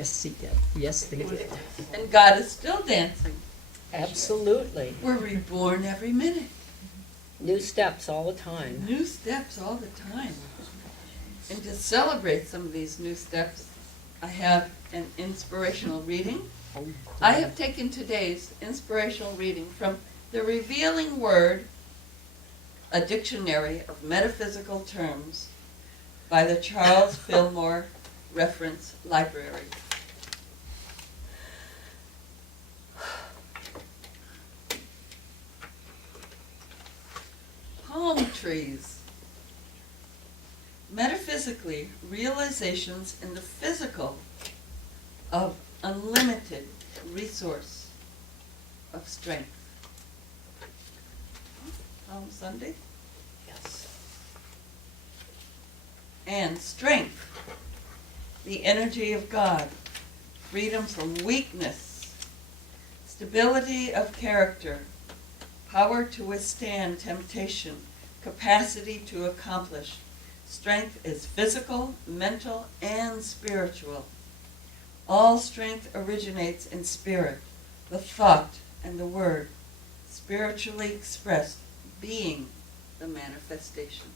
Yes, he did. Yes, they did. And God is still dancing. Absolutely. We're reborn every minute. New steps all the time. New steps all the time. And to celebrate some of these new steps, I have an inspirational reading. I have taken today's inspirational reading from The Revealing Word, a dictionary of metaphysical terms by the Charles Fillmore Reference Library. Palm trees. Metaphysically, realizations in the physical of unlimited resource of strength. Palm Sunday? Yes. And strength, the energy of God, freedom from weakness, stability of character, power to withstand temptation, capacity to accomplish. Strength is physical, mental, and spiritual. All strength originates in spirit, the thought and the word, spiritually expressed, being the manifestation.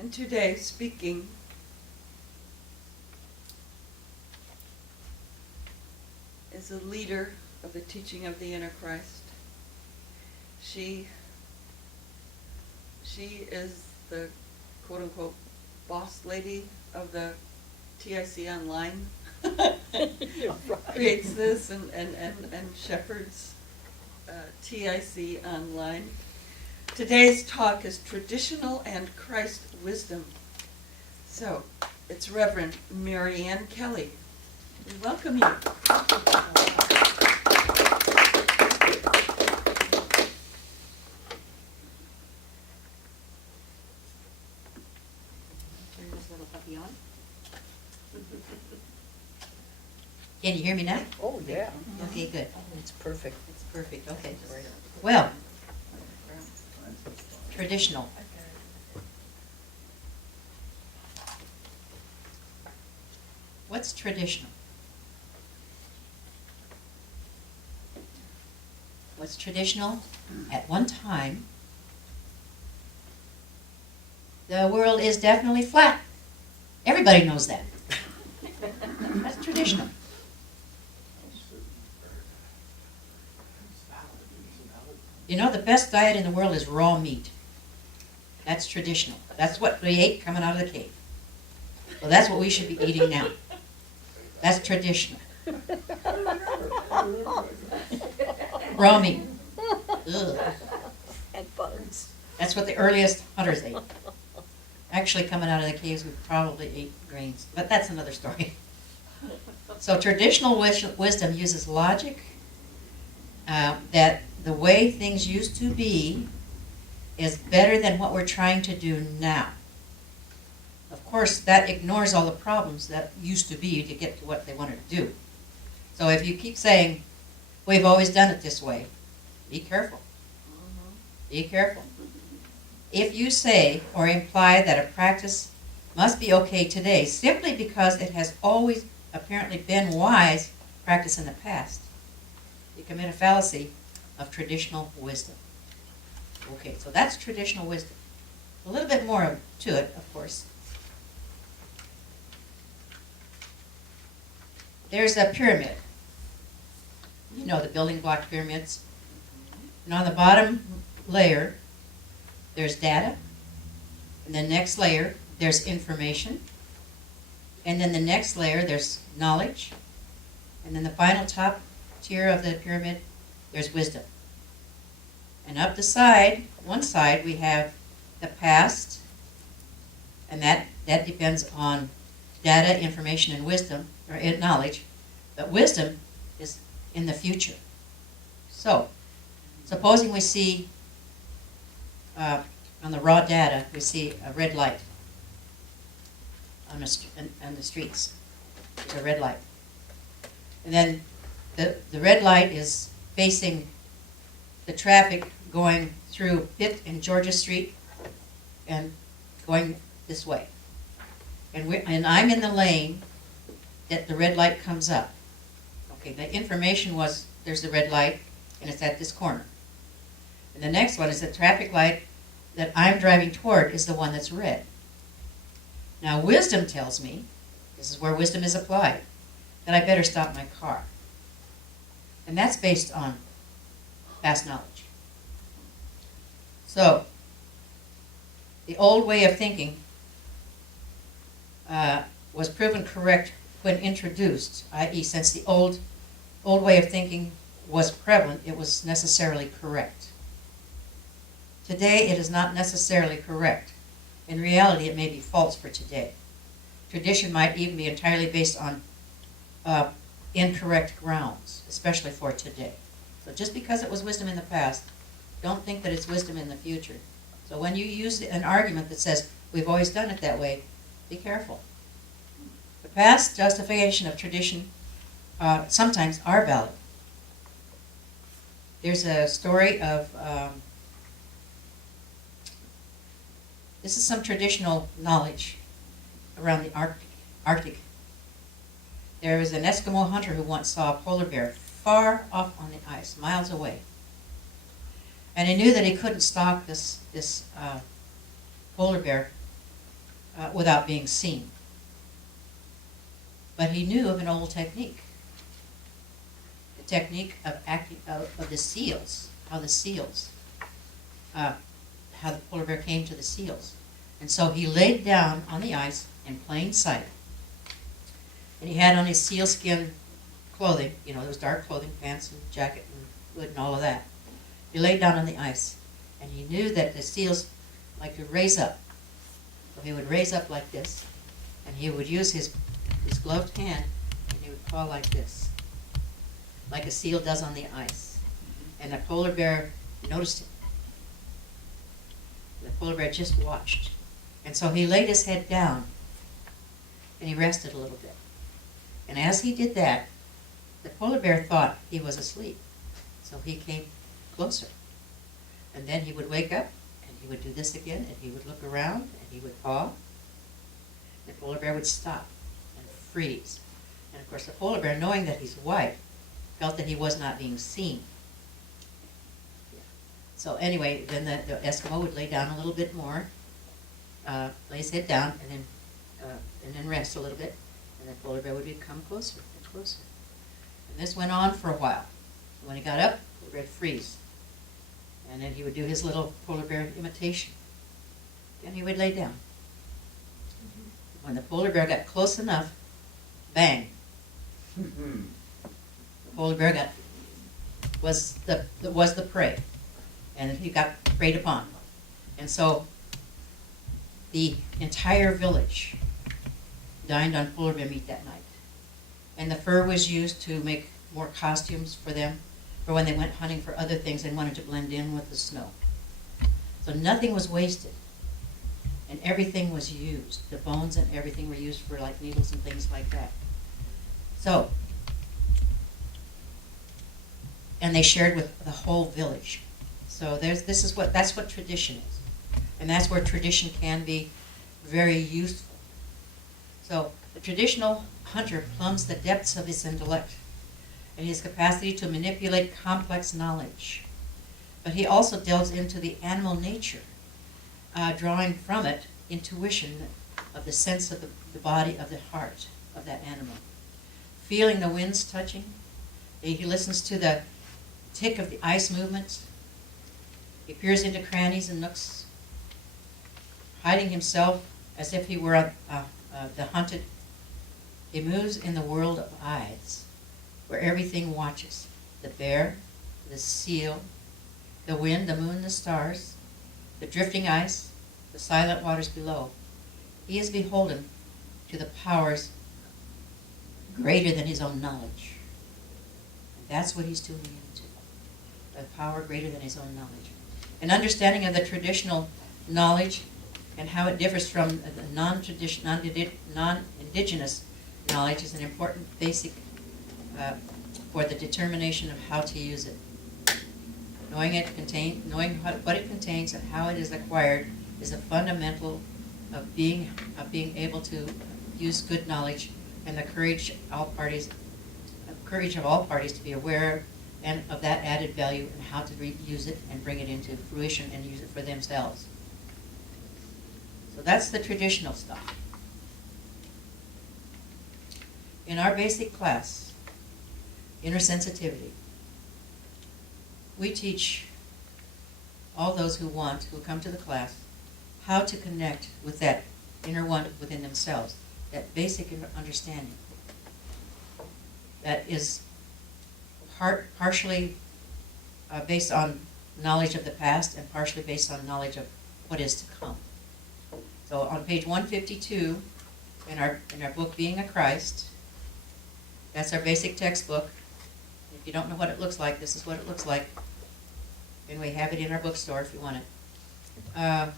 And today, speaking is a leader of the teaching of the inner Christ. She is the quote-unquote boss lady of the TIC Online. Creates this and shepherds TIC Online. Today's talk is Traditional and Christ Wisdom. So, it's Reverend Marianne Kelley. We welcome you. Turn this little puppy on. Can you hear me now? Oh, yeah. Okay, good. It's perfect. It's perfect, okay. Well, traditional. What's traditional? What's traditional? At one time, the world is definitely flat. Everybody knows that. That's traditional. You know, the best diet in the world is raw meat. That's traditional. That's what they ate coming out of the cave. Well, that's what we should be eating now. That's traditional. Raw meat. Ugh. And bugs. That's what the earliest hunters ate. Actually, coming out of the caves, we probably ate grains. But that's another story. So traditional wisdom uses logic that the way things used to be is better than what we're trying to do now. Of course, that ignores all the problems that used to be to get to what they wanted to do. So if you keep saying, we've always done it this way, be careful. Be careful. If you say or imply that a practice must be okay today simply because it has always apparently been wise practice in the past, you commit a fallacy of traditional wisdom. Okay, so that's traditional wisdom. A little bit more to it, of course. There's a pyramid. You know the building block pyramids. And on the bottom layer, there's data. And the next layer, there's information. And then the next layer, there's knowledge. And then the final top tier of the pyramid, there's wisdom. And up the side, one side, we have the past. And that depends on data, information, and wisdom, or knowledge. But wisdom is in the future. So, supposing we see, on the raw data, we see a red light on the streets. There's a red light. And then the red light is facing the traffic going through Pitt and Georgia Street and going this way. And I'm in the lane that the red light comes up. Okay, the information was there's the red light and it's at this corner. And the next one is the traffic light that I'm driving toward is the one that's red. Now wisdom tells me, this is where wisdom is applied, that I better stop my car. And that's based on past knowledge. So, the old way of thinking was proven correct when introduced, i.e. since the old way of thinking was prevalent, it was necessarily correct. Today, it is not necessarily correct. In reality, it may be false for today. Tradition might even be entirely based on incorrect grounds, especially for today. So just because it was wisdom in the past, don't think that it's wisdom in the future. So when you use an argument that says, we've always done it that way, be careful. The past justification of tradition sometimes are valid. There's a story of, this is some traditional knowledge around the Arctic. There was an Eskimo hunter who once saw a polar bear far off on the ice, miles away. And he knew that he couldn't stalk this polar bear without being seen. But he knew of an old technique. The technique of the seals, how the polar bear came to the seals. And so he laid down on the ice in plain sight. And he had on his sealskin clothing, those dark clothing, pants and jacket and hood and all of that. He laid down on the ice, and he knew that the seals like to raise up. So he would raise up like this, and he would use his gloved hand, and he would claw like this, like a seal does on the ice. And the polar bear noticed him. The polar bear just watched. And so he laid his head down, and he rested a little bit. And as he did that, the polar bear thought he was asleep. So he came closer. And then he would wake up, and he would do this again, and he would look around, and he would paw. The polar bear would stop and freeze. And of course the polar bear, knowing that he's white, felt that he was not being seen. So anyway, then the Eskimo would lay down a little bit more, lay his head down, and then rest a little bit, and the polar bear would become closer and closer. And this went on for a while. When he got up, the polar bear would freeze. And then he would do his little polar bear imitation. Then he would lay down. When the polar bear got close enough, bang. The polar bear was the prey. And he got preyed upon. And so the entire village dined on polar bear meat that night. And the fur was used to make more costumes for them for when they went hunting for other things and wanted to blend in with the snow. So nothing was wasted. And everything was used. The bones and everything were used for like needles and things like that. So, and they shared with the whole village. So that's what tradition is. And that's where tradition can be very useful. So the traditional hunter plumbs the depths of his intellect and his capacity to manipulate complex knowledge. But he also delves into the animal nature, drawing from it intuition of the sense of the body, of the heart of that animal. Feeling the winds touching, he listens to the tick of the ice movements. He peers into crannies and nooks, hiding himself as if he were the hunted. He moves in the world of eyes, where everything watches. The bear, the seal, the wind, the moon, the stars, the drifting ice, the silent waters below. He is beholden to the powers greater than his own knowledge. And that's what he's tuning into, the power greater than his own knowledge. An understanding of the traditional knowledge and how it differs from the non-indigenous knowledge is an important basic for the determination of how to use it. Knowing what it contains and how it is acquired is a fundamental of being able to use good knowledge, and the courage of all parties to be aware and of that added value and how to use it and bring it into fruition and use it for themselves. So that's the traditional stuff. In our basic class, inner sensitivity, we teach all those who come to the class, how to connect with that inner one within themselves, that basic understanding that is partially based on knowledge of the past and partially based on knowledge of what is to come. So on page 152 in our book, Being a Christ, that's our basic textbook. If you don't know what it looks like, this is what it looks like. And we have it in our bookstore if you want it.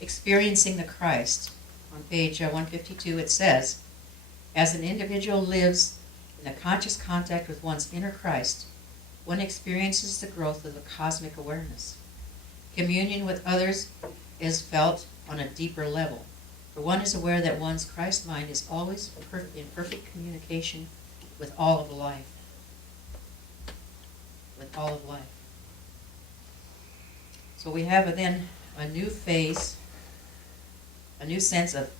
Experiencing the Christ. On page 152 it says, as an individual lives in a conscious contact with one's inner Christ, one experiences the growth of the cosmic awareness. Communion with others is felt on a deeper level, for one is aware that one's Christ mind is always in perfect communication with all of life. With all of life. So we have then a new phase, a new sense of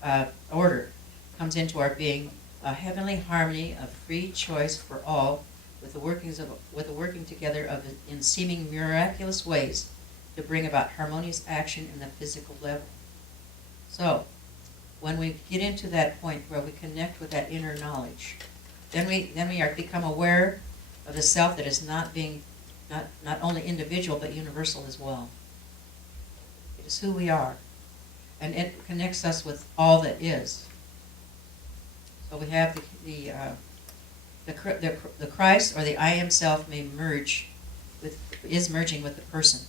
order comes into our being, a heavenly harmony of free choice for all, with the working together in seeming miraculous ways to bring about harmonious action in the physical level. So, when we get into that point where we connect with that inner knowledge, then we become aware of the self that is not only individual but universal as well. It is who we are, and it connects us with all that is. So we have the Christ, or the I am self, is merging with the person.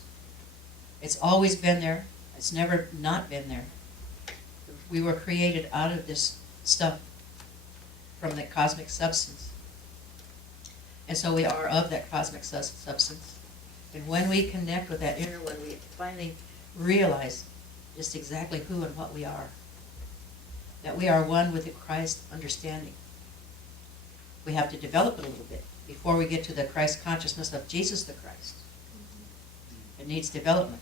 It's always been there. It's never not been there. We were created out of this stuff from the cosmic substance. And so we are of that cosmic substance. And when we connect with that inner one, we finally realize just exactly who and what we are. That we are one with the Christ understanding. We have to develop it a little bit before we get to the Christ consciousness of Jesus the Christ. It needs development.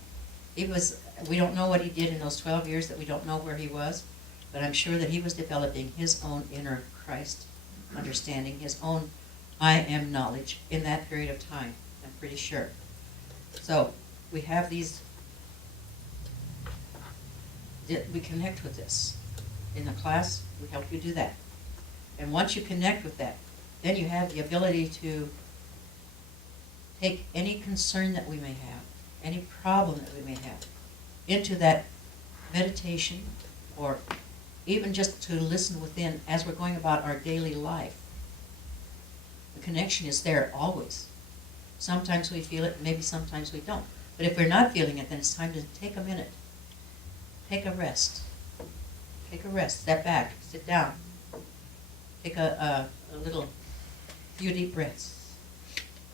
We don't know what he did in those 12 years, that we don't know where he was, but I'm sure that he was developing his own inner Christ understanding, his own I am knowledge in that period of time, I'm pretty sure. So we have these, we connect with this. In the class, we help you do that. And once you connect with that, then you have the ability to take any concern that we may have, any problem that we may have, into that meditation, or even just to listen within as we're going about our daily life. The connection is there always. Sometimes we feel it, maybe sometimes we don't. But if we're not feeling it, then it's time to take a minute. Take a rest. Take a rest, step back, sit down. Take a few deep breaths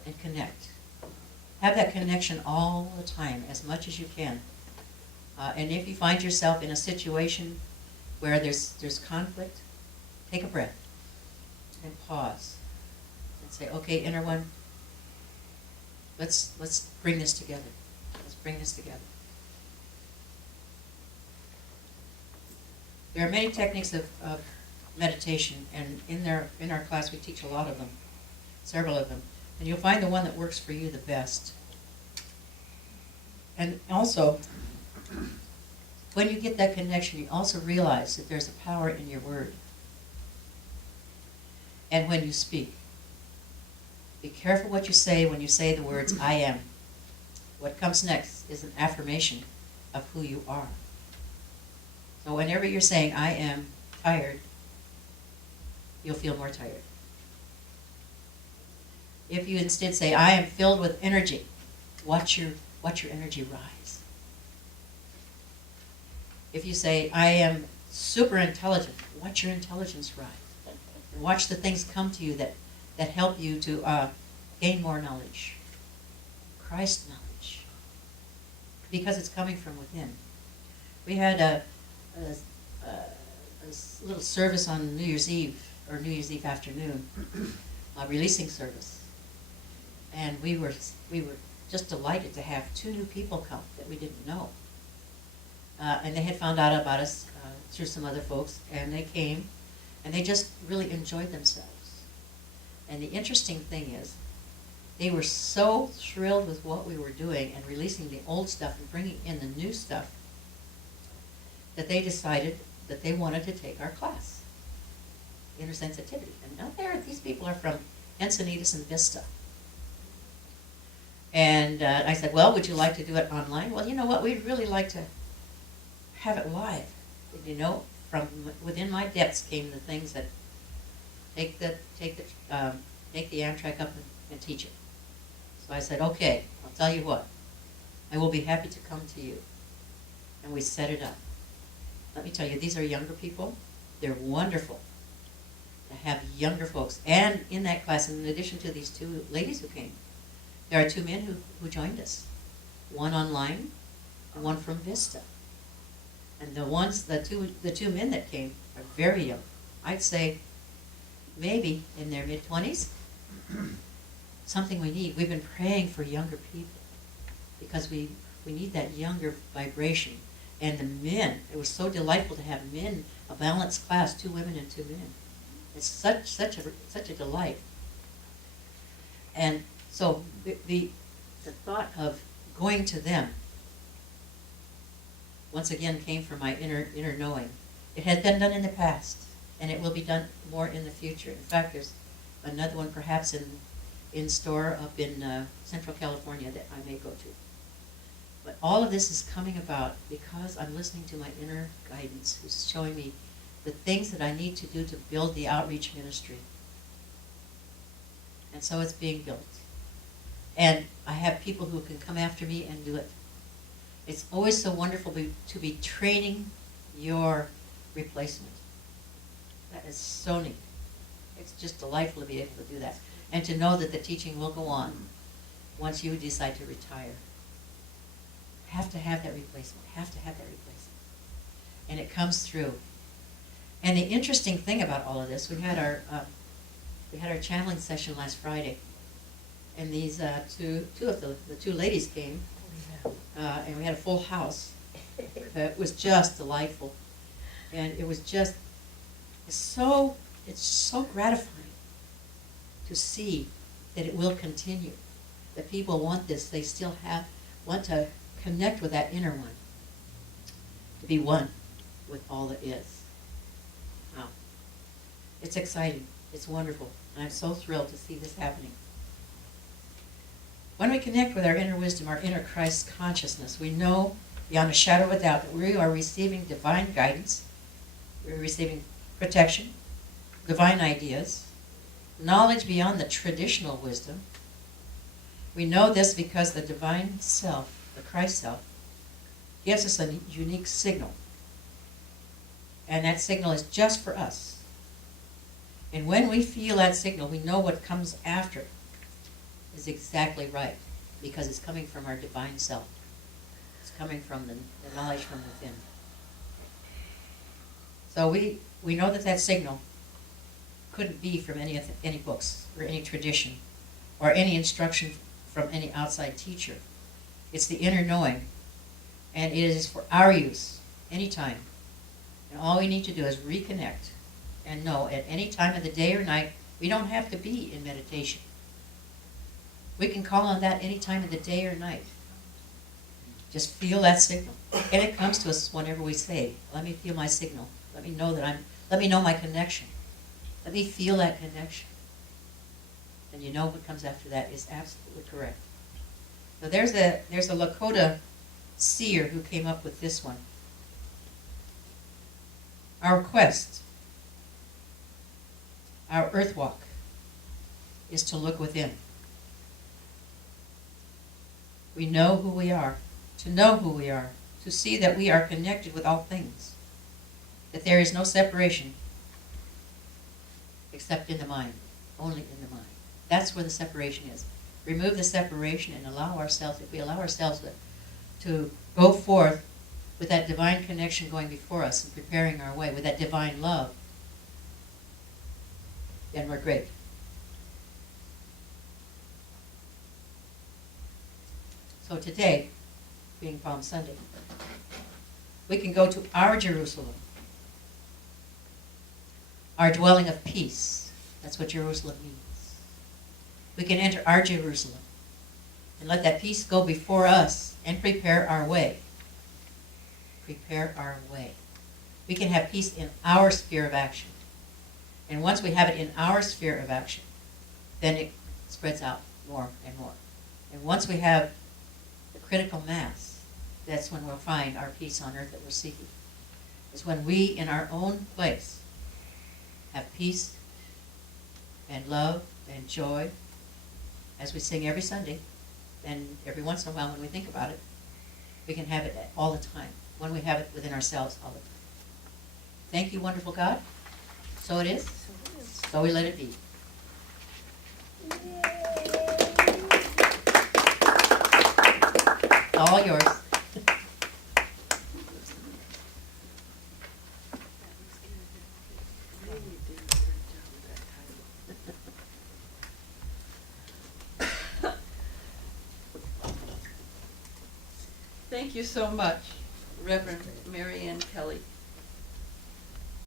and connect. Have that connection all the time, as much as you can. And if you find yourself in a situation where there's conflict, take a breath and pause and say, okay, inner one, let's bring this together. Let's bring this together. There are many techniques of meditation, and in our class we teach a lot of them, several of them. And you'll find the one that works for you the best. And also, when you get that connection, you also realize that there's a power in your word. And when you speak, be careful what you say when you say the words, I am. What comes next is an affirmation of who you are. So whenever you're saying, I am tired, you'll feel more tired. If you instead say, I am filled with energy, watch your energy rise. If you say, I am super intelligent, watch your intelligence rise. And watch the things come to you that help you to gain more knowledge. Christ knowledge, because it's coming from within. We had a little service on New Year's Eve, or New Year's Eve afternoon, a releasing service. And we were just delighted to have 2 new people come that we didn't know. And they had found out about us through some other folks, and they came, and they just really enjoyed themselves. And the interesting thing is, they were so thrilled with what we were doing and releasing the old stuff and bringing in the new stuff that they decided that they wanted to take our class, intersensitivity. And now these people are from Encinitas and Vista. And I said, well, would you like to do it online? Well, you know what, we'd really like to have it live. You know, from within my depths came the things that take the Amtrak up and teach it. So I said, okay, I'll tell you what, I will be happy to come to you. And we set it up. Let me tell you, these are younger people. They're wonderful to have younger folks. And in that class, in addition to these 2 ladies who came, there are 2 men who joined us. One online and one from Vista. And the two men that came are very young. I'd say maybe in their mid-20s. Something we need. We've been praying for younger people because we need that younger vibration. And the men, it was so delightful to have men, a balanced class, 2 women and 2 men. It's such a delight. And so the thought of going to them once again came from my inner knowing. It had been done in the past, and it will be done more in the future. In fact, there's another one perhaps in store up in Central California that I may go to. But all of this is coming about because I'm listening to my inner guidance, who's showing me the things that I need to do to build the outreach ministry. And so it's being built. And I have people who can come after me and do it. It's always so wonderful to be training your replacement. That is so neat. It's just delightful to be able to do that. And to know that the teaching will go on once you decide to retire. Have to have that replacement. Have to have that replacement. And it comes through. And the interesting thing about all of this, we had our channeling session last Friday, and these two of the 2 ladies came, and we had a full house. It was just delightful, and it was just it's so gratifying to see that it will continue. That people want this. They still want to connect with that inner one, to be one with all that is. Wow. It's exciting. It's wonderful. And I'm so thrilled to see this happening. When we connect with our inner wisdom, our inner Christ consciousness, we know beyond a shadow of a doubt that we are receiving divine guidance, we're receiving protection, divine ideas, knowledge beyond the traditional wisdom. We know this because the divine self, the Christ self, gives us a unique signal. And that signal is just for us. And when we feel that signal, we know what comes after is exactly right, because it's coming from our divine self. It's coming from the knowledge from within. So we know that signal couldn't be from any books or any tradition or any instruction from any outside teacher. It's the inner knowing, and it is for our use anytime. And all we need to do is reconnect and know at any time of the day or night. We don't have to be in meditation. We can call on that any time of the day or night. Just feel that signal. And it comes to us whenever we say, let me feel my signal. Let me know let me know my connection. Let me feel that connection. And you know what comes after that is absolutely correct. So there's a Lakota seer who came up with this one. Our quest, our earth walk, is to look within. We know who we are, to know who we are, to see that we are connected with all things, that there is no separation except in the mind, only in the mind. That's where the separation is. remove the separation and allow ourselves, if we allow ourselves to go forth with that divine connection going before us and preparing our way, with that divine love, then we're great. So today, being Palm Sunday, we can go to our Jerusalem, our dwelling of peace. That's what Jerusalem means. We can enter our Jerusalem and let that peace go before us and prepare our way. Prepare our way. We can have peace in our sphere of action. And once we have it in our sphere of action, then it spreads out more and more. And once we have the critical mass, that's when we'll find our peace on earth that we're seeking. It's when we, in our own place, have peace and love and joy, as we sing every Sunday, and every once in a while when we think about it, we can have it all the time, when we have it within ourselves all the time. Thank you, wonderful God. So it is, so we let it be. All yours. Thank you so much, Reverend Mary Ann Kelley.